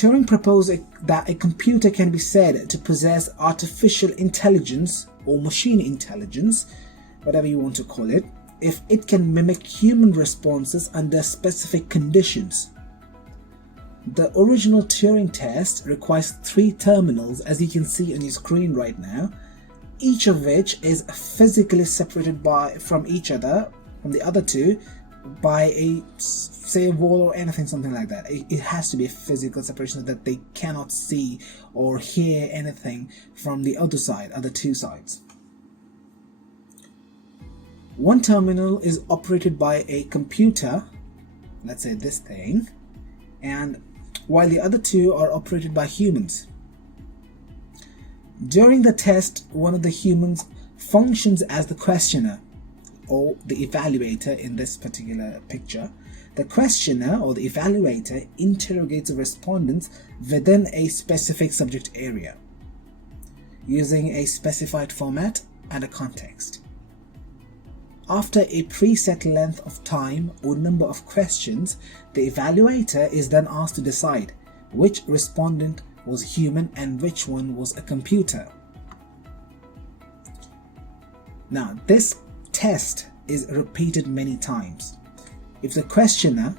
Turing proposed that a computer can be said to possess artificial intelligence or machine intelligence, whatever you want to call it, if it can mimic human responses under specific conditions. The original Turing test requires 3 terminals, as you can see on your screen right now, each of which is physically separated from the other two, by a wall or anything, something like that. It has to be a physical separation so that they cannot see or hear anything from the other two sides. One terminal is operated by a computer, let's say this thing, and while the other 2 are operated by humans. During the test, one of the humans functions as the questioner, or the evaluator in this particular picture. The questioner or the evaluator interrogates the respondents within a specific subject area, using a specified format and a context. After a preset length of time or number of questions, the evaluator is then asked to decide which respondent was human and which one was a computer. Now, this test is repeated many times. If the questioner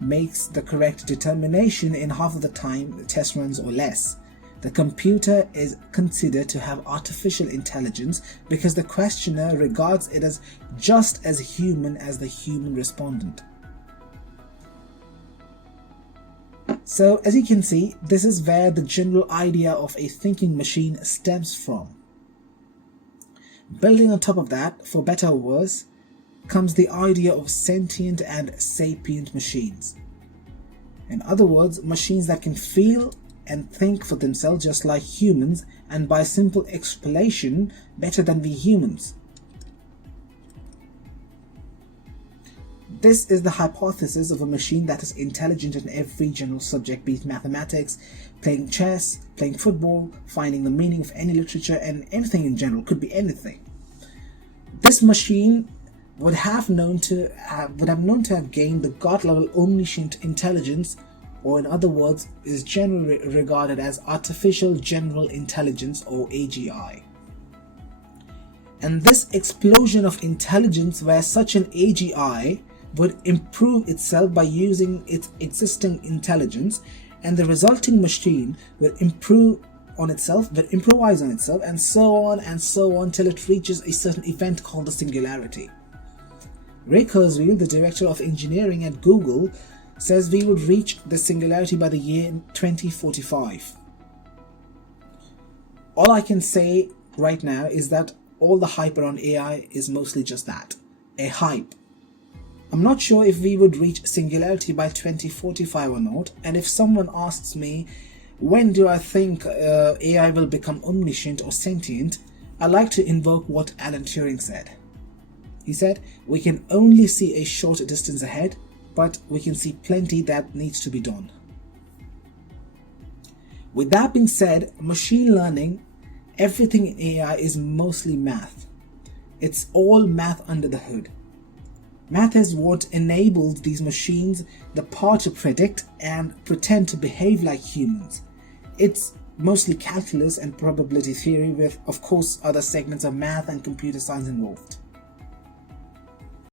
makes the correct determination in half of the time the test runs or less, the computer is considered to have artificial intelligence because the questioner regards it as just as human as the human respondent. So, as you can see, this is where the general idea of a thinking machine stems from. Building on top of that, for better or worse, comes the idea of sentient and sapient machines. In other words, machines that can feel and think for themselves just like humans, and by simple explanation, better than we humans. This is the hypothesis of a machine that is intelligent in every general subject, be it mathematics, playing chess, playing football, finding the meaning of any literature, and anything in general, could be anything. This machine would have known to have gained the God-level omniscient intelligence, or in other words, is generally regarded as artificial general intelligence, or AGI. And this explosion of intelligence, where such an AGI would improve itself by using its existing intelligence, and the resulting machine will improvise on itself, and so on till it reaches a certain event called the singularity. Ray Kurzweil, the director of engineering at Google, says we would reach the singularity by the year 2045. All I can say right now is that all the hype around AI is mostly just that, a hype. I'm not sure if we would reach singularity by 2045 or not, and if someone asks me, when do I think AI will become omniscient or sentient, I like to invoke what Alan Turing said. He said, we can only see a short distance ahead, but we can see plenty that needs to be done. With that being said, machine learning, everything in AI is mostly math. It's all math under the hood. Math is what enables these machines the power to predict and pretend to behave like humans. It's mostly calculus and probability theory with, of course, other segments of math and computer science involved.